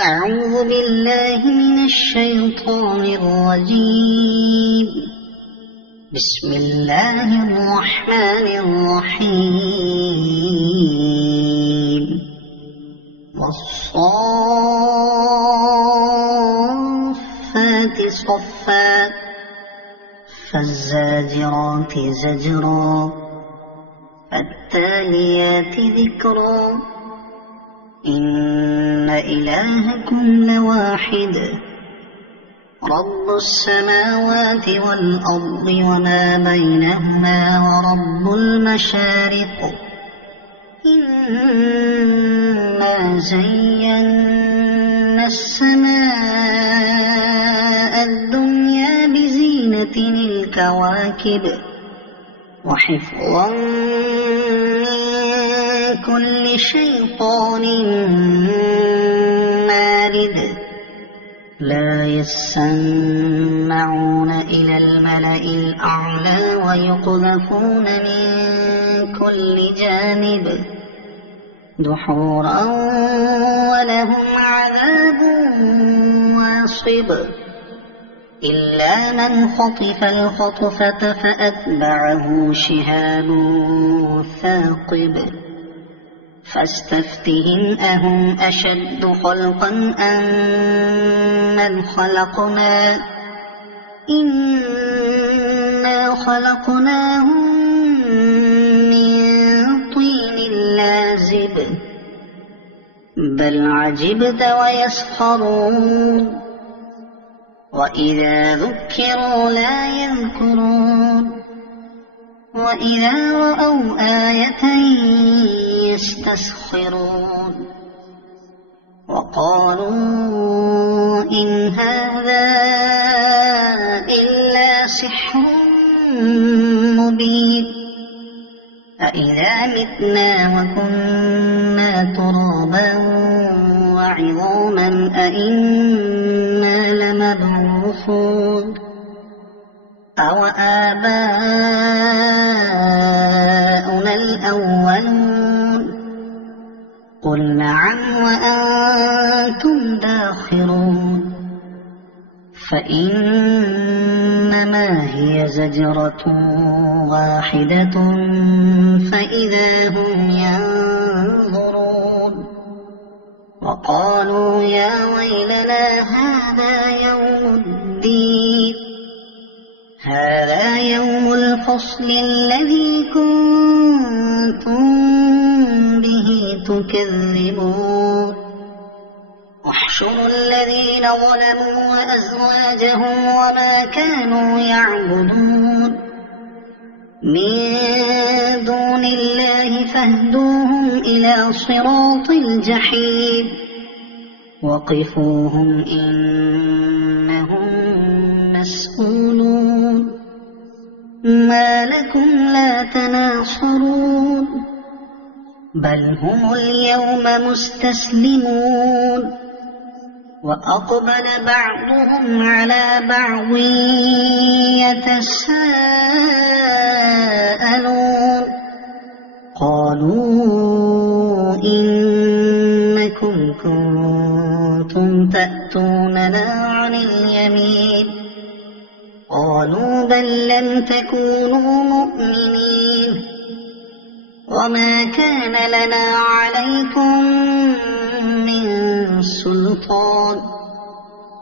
أعوذ بالله من الشيطان الرجيم. بسم الله الرحمن الرحيم. والصافات صفا فالزاجرات زجرا فالتاليات ذكرا إن إلهكم لواحد رب السماوات والأرض وما بينهما ورب المشارق إنا زينا السماء الدنيا بزينة الكواكب وحفظا كل شيطان مارد لا يسمعون إلى الملأ الأعلى ويقذفون من كل جانب دحورا ولهم عذاب واصب إلا من خطف الخطفة فأتبعه شهاب ثاقب فاستفتهم أهم أشد خلقا أم من خلقنا إنا خلقناهم من طين لازب بل عجبت ويسخرون وإذا ذكروا لا يذكرون وإذا رأوا آية يستسخرون وقالوا إن هذا إلا سحر مبين أإذا متنا وكنا ترابا وعظاما أإنا لمبعوثون أوآباؤنا الأولون قل نعم وأنتم داخرون فإنما هي زجرة واحدة فإذا هم ينظرون وقالوا يا ويلنا هذا يوم الدين هذا يوم الفصل الذي كنتم به تكذبون احشروا الذين ظلموا وأزواجهم وما كانوا يعبدون من دون الله فاهدوهم إلى صراط الجحيم وقفوهم إنهم مسؤولون ما لكم لا تناصرون بل هم اليوم مستسلمون وأقبل بعضهم على بعض يتساءلون قالوا إنكم كنتم تأتوننا عن اليمين قالوا بل لم تكونوا مؤمنين وما كان لنا عليكم من سلطان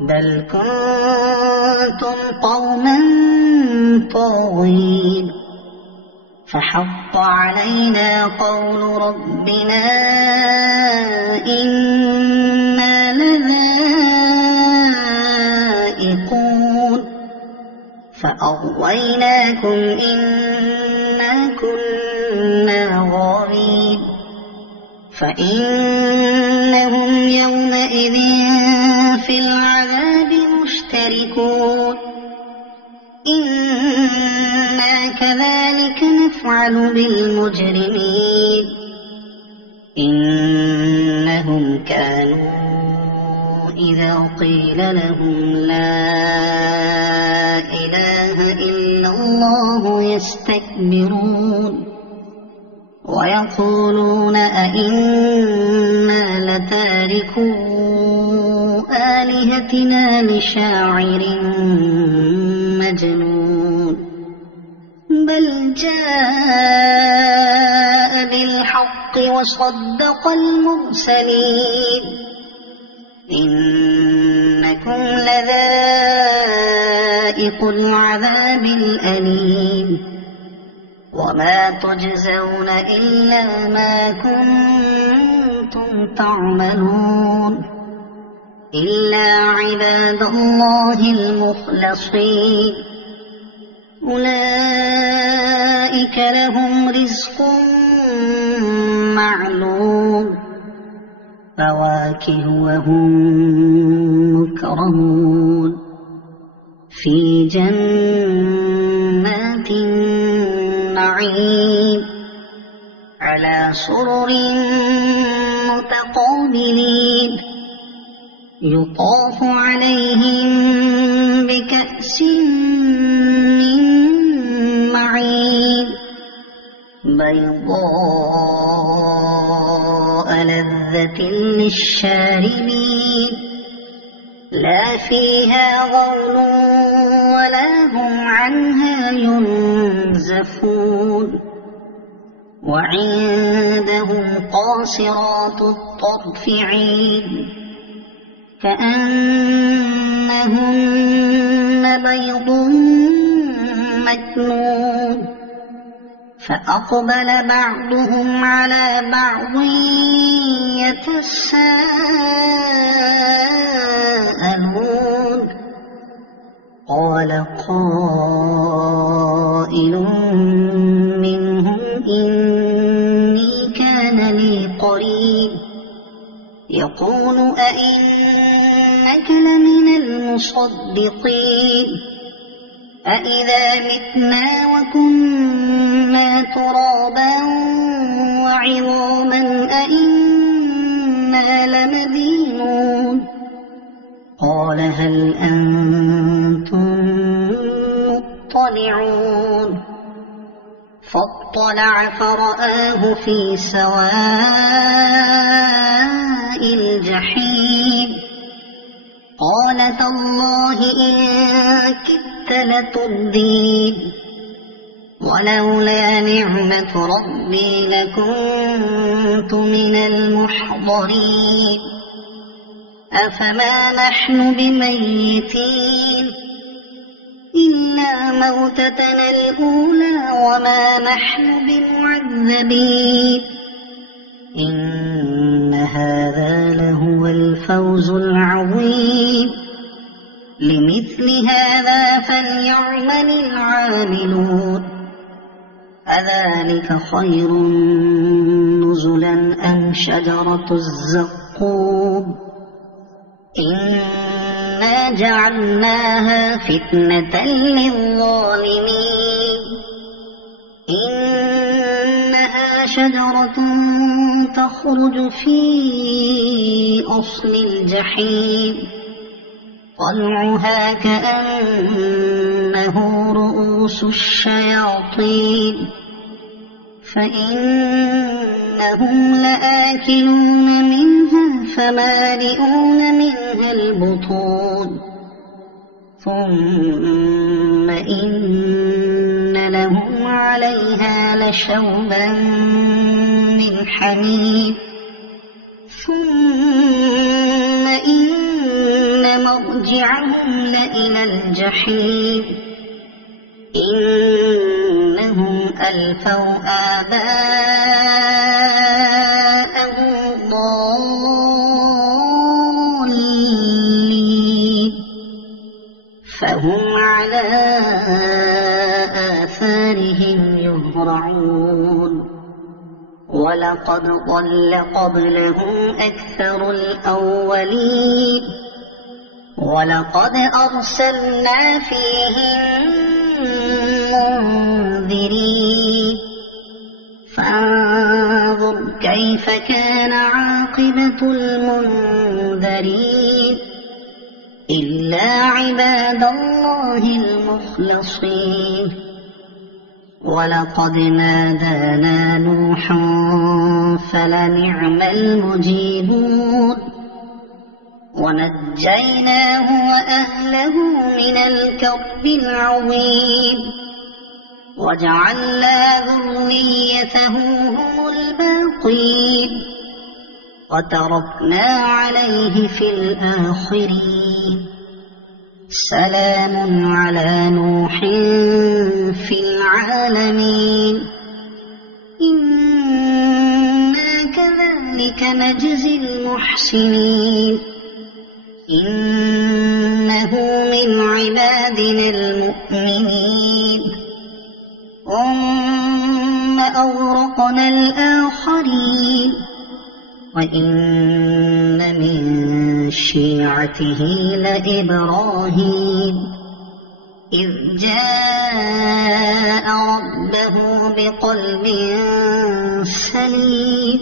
بل كنتم قوما طاغين فحق علينا قول ربنا إنا لذائقون فأغويناكم إنا كنا غاوين فإنهم يومئذ في العذاب مشتركون إنا كذلك نفعل بالمجرمين إنهم كانوا إذا قيل لهم لا إله إلا الله يستكبرون ويقولون أئنا لتاركو آلهتنا لشاعر مجنون بل جاء بالحق وصدق المرسلين إنكم لذائق العذاب الأليم وما تجزون إلا ما كنتم تعملون إلا عباد الله المخلصين أولئك لهم رزق معلوم فواكه وهم مكرمون في جنات النعيم على سرر متقابلين يطاف عليهم بكأس من معين بيضاء لذة للشاربين لا فيها غول ولا هم عنها ينزفون وعندهم قاصرات الطرف عين كأنهن بيض مكنون فأقبل بعضهم على بعض يتساءلون قال قائل منهم إني كان لي قرين يقول أئنك لمن المصدقين أإذا متنا وكنا ترابا وعظاما أئنا لمدينون قال هل أنتم مطلعون فاطلع فرآه في سواء الجحيم قال تالله إن كدت لتردين ولولا نعمة ربي لكنت من المحضرين أفما نحن بميتين إلا موتتنا الأولى وما نحن بمعذبين إن هذا لهو الفوز العظيم لمثل هذا فليعمل العاملون أذلك خير نزلا أم شجرة الزقوم إنا جعلناها فتنة للظالمين إنها شجرة تخرج في أصل الجحيم طلعها كأنه رؤوس الشياطين فإنهم لآكلون منها فمالئون منها البطون ثم إن لهم عليها لشوبا من حميم ثم إن مرجعهم لإلى الجحيم إنهم ألفوا آباءهم ضالين فهم على آثارهم يهرعون ولقد ضل قبلهم أكثر الأولين ولقد أرسلنا فيهم منذرين فانظر كيف كان عاقبة المنذرين إلا عباد الله المخلصين ولقد نادانا نوح فلنعم المجيبون ونجيناه وأهله من الكرب العظيم وجعلنا ذريته هم الباقين وتركنا عليه في الآخرين سلام على نوح في العالمين إنا كذلك نجزي المحسنين إنه من عبادنا المؤمنين ثم أغرقنا الآخرين وإن من شيعته لإبراهيم إذ جاء ربه بقلب سليم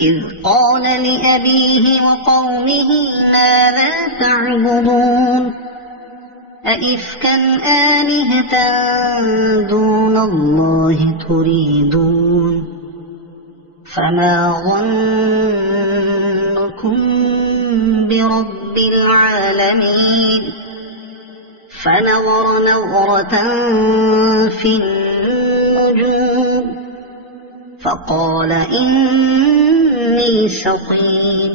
إذ قال لأبيه وقومه ماذا تعبدون أئفكا آلهة دون الله تريدون فما ظنكم برب العالمين فنظر نظرة في النجوم فقال إني سقيم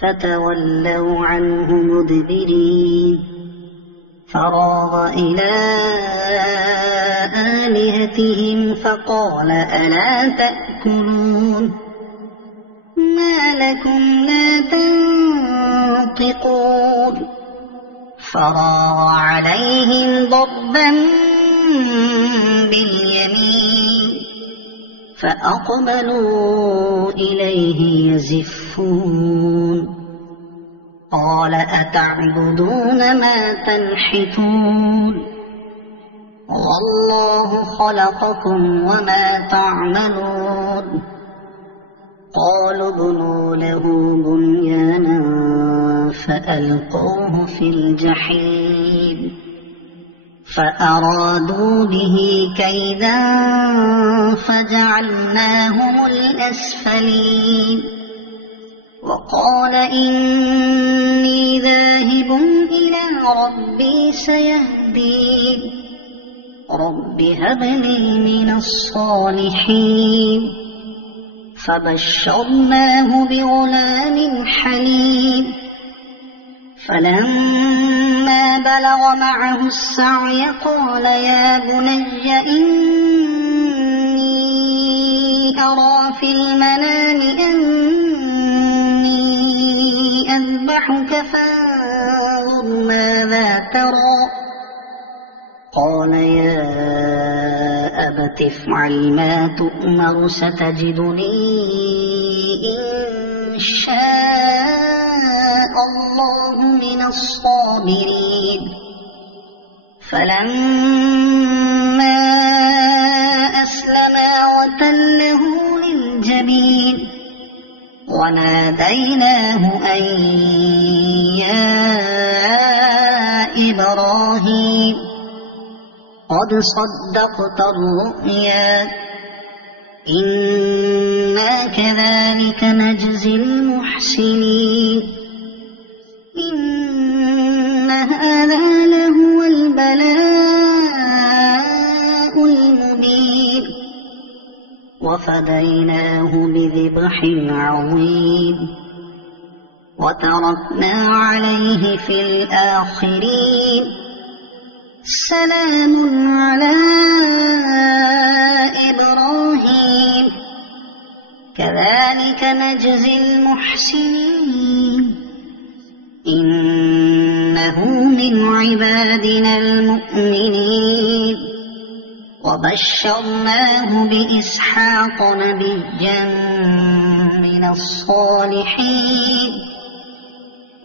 فتولوا عنه مدبرين فراغ إلى آلهتهم فقال ألا تأكلون ما لكم لا تنطقون فراغ عليهم ضربا باليمين فأقبلوا إليه يزفون قال أتعبدون ما تنحتون والله خلقكم وما تعملون قالوا ابنوا له بنيانا فألقوه في الجحيم فأرادوا به كيدا فجعلناهم الأسفلين وقال إني ذاهب إلى ربي سيهدين رب هب لي من الصالحين فبشرناه بغلام حليم فلما بلغ معه السعي قال يا بني إني أرى في المنام أني أذبحك فانظر ماذا ترى قال يا أبت افعل ما تؤمر ستجدني إن شاء الله من الصابرين فلما أسلما وتله للجبين وناديناه أن يا إبراهيم قد صدقت الرؤيا إنا كذلك نجزي المحسنين إن هذا لهو البلاء المبين وفديناه بذبح عظيم وتركنا عليه في الآخرين سلام على إبراهيم كذلك نجزي المحسنين إنه من عبادنا المؤمنين وبشرناه بإسحاق نبيا من الصالحين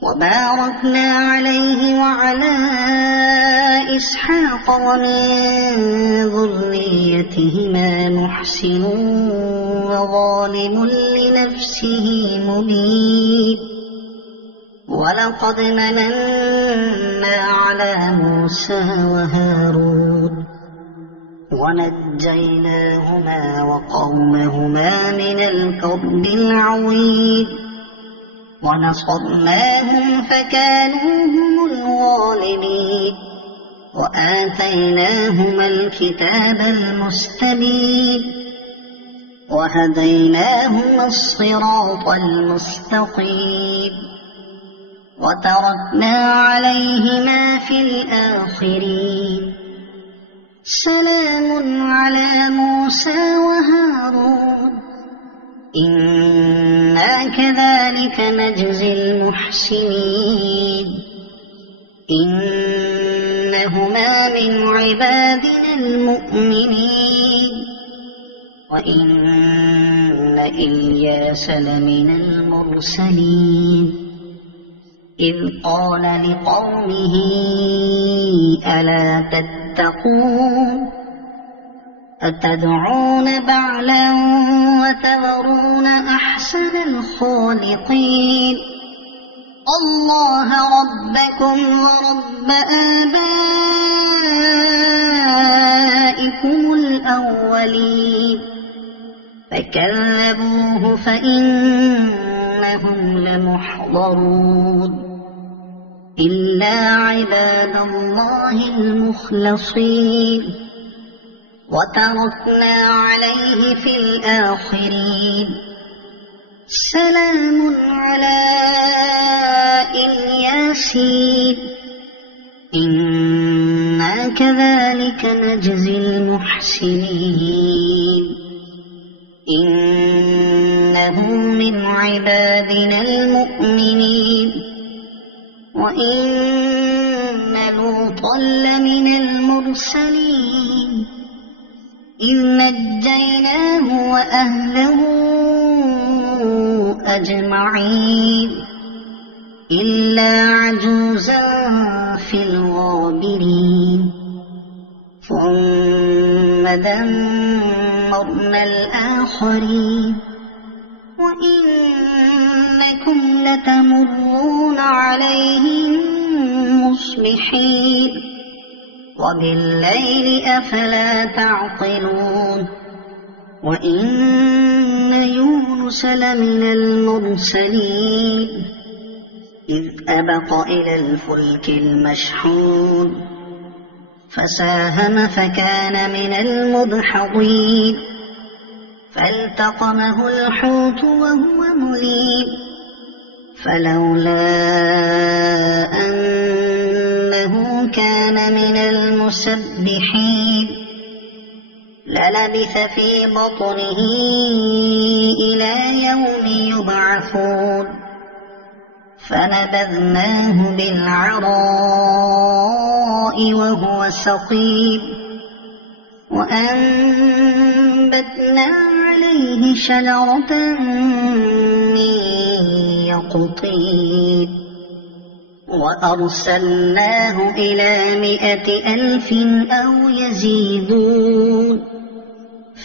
وباركنا عليه وعلى إسحاق ومن ذريتهما محسن وظالم لنفسه مبين ولقد مننا على موسى وهارون ونجيناهما وقومهما من الكرب العظيم ونصرناهم فكانوا هم الغالبين وآتيناهما الكتاب المستبين وهديناهما الصراط المستقيم وتركنا عليهما في الآخرين سلام على موسى وهارون إنا كذلك نجزي المحسنين إنهما من عبادنا المؤمنين وإن إلياس لمن المرسلين إذ قال لقومه ألا تتقون أتدعون بعلا وتذرون أحسن الخالقين الله ربكم ورب آبائكم الأولين فكذبوه فإنهم لمحضرون إلا عباد الله المخلصين وتركنا عليه في الآخرين سلام على الياسين إنا كذلك نجزي المحسنين إنه من عبادنا المؤمنين وإن لوطا لمن المرسلين إذ نجيناه وأهله أجمعين إلا عجوزا في الغابرين ثم دمرنا الآخرين وإنكم لتمرون عليهم مصبحين وبالليل أفلا تعقلون وإن يونس لمن المرسلين إذ أبق إلى الفلك المشحون فساهم فكان من المدحضين فالتقمه الحوت وهو مليم فلولا أنه كان من المسبحين للبث في بطنه إلى يوم يبعثون فنبذناه بالعراء وهو سقيم وأنبتنا عليه شجرة من يقطين وأرسلناه إلى 100,000 أو يزيدون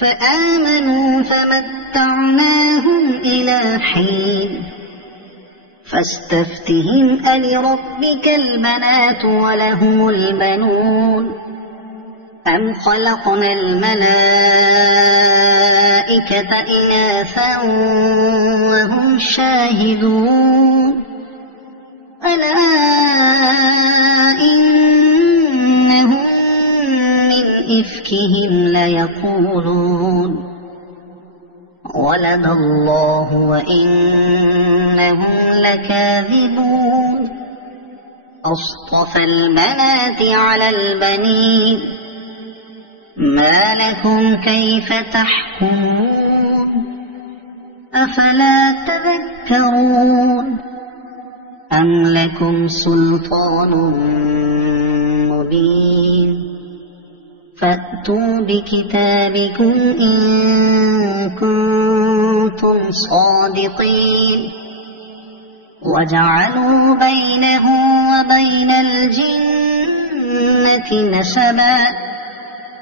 فآمنوا فمتعناهم إلى حين فاستفتهم ألربك البنات ولهم البنون أم خلقنا الملائكة إناثا وهم شاهدون ألا إنهم من إفكهم ليقولون ولد الله وإنهم لكاذبون أصطفى البنات على البنين ما لكم كيف تحكمون أفلا تذكرون أم لكم سلطان مبين فأتوا بكتابكم إن كنتم صادقين وجعلوا بينه وبين الجنة نسبا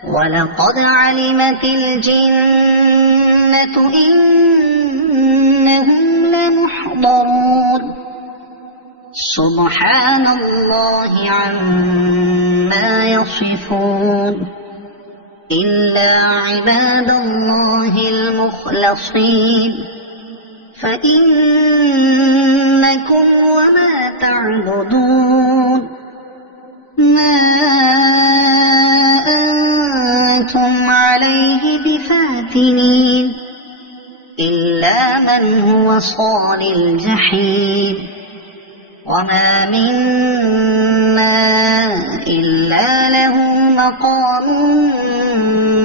ولقد علمت الجنة إنهم لمحضرون سبحان الله عما يصفون إلا عباد الله المخلصين فإنكم وما تعبدون ما أنتم عليه بفاتنين إلا من هو صال الجحيم وما منا إلا له مقام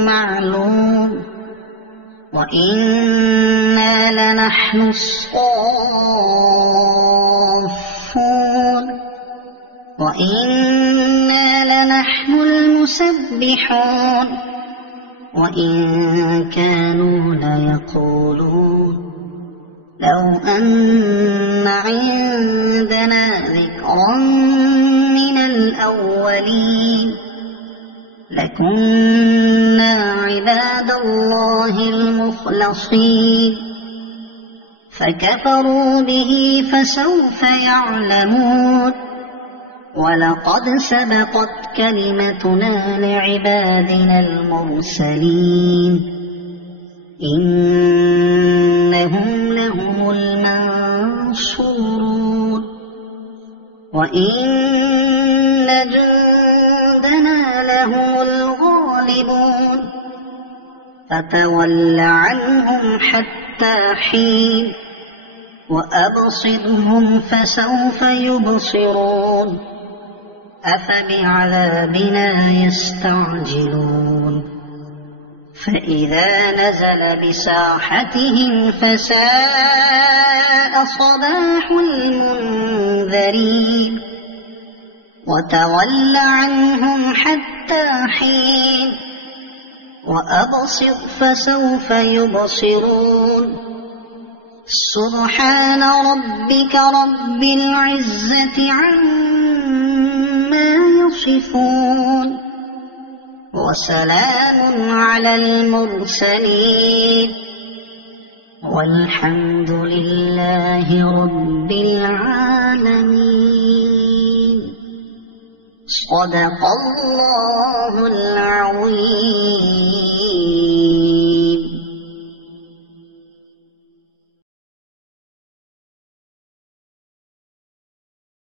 معلوم وإنا لنحن الصافون وإنا لنحن المسبحون وإن كانوا ليقولون لو أن عندنا ذكرا من الأولين لكنا عباد الله المخلصين فكفروا به فسوف يعلمون ولقد سبقت كلمتنا لعبادنا المرسلين إنهم لهم المنصورون وإن جندنا لهم الغالبون فتول عنهم حتى حين وأبصرهم فسوف يبصرون أفبعذابنا يستعجلون فإذا نزل بساحتهم فساء صباح المنذرين وتول عنهم حتى حين وأبصر فسوف يبصرون سبحان ربك رب العزة عما يصفون وسلام على المرسلين والحمد لله رب العالمين صدق الله العظيم.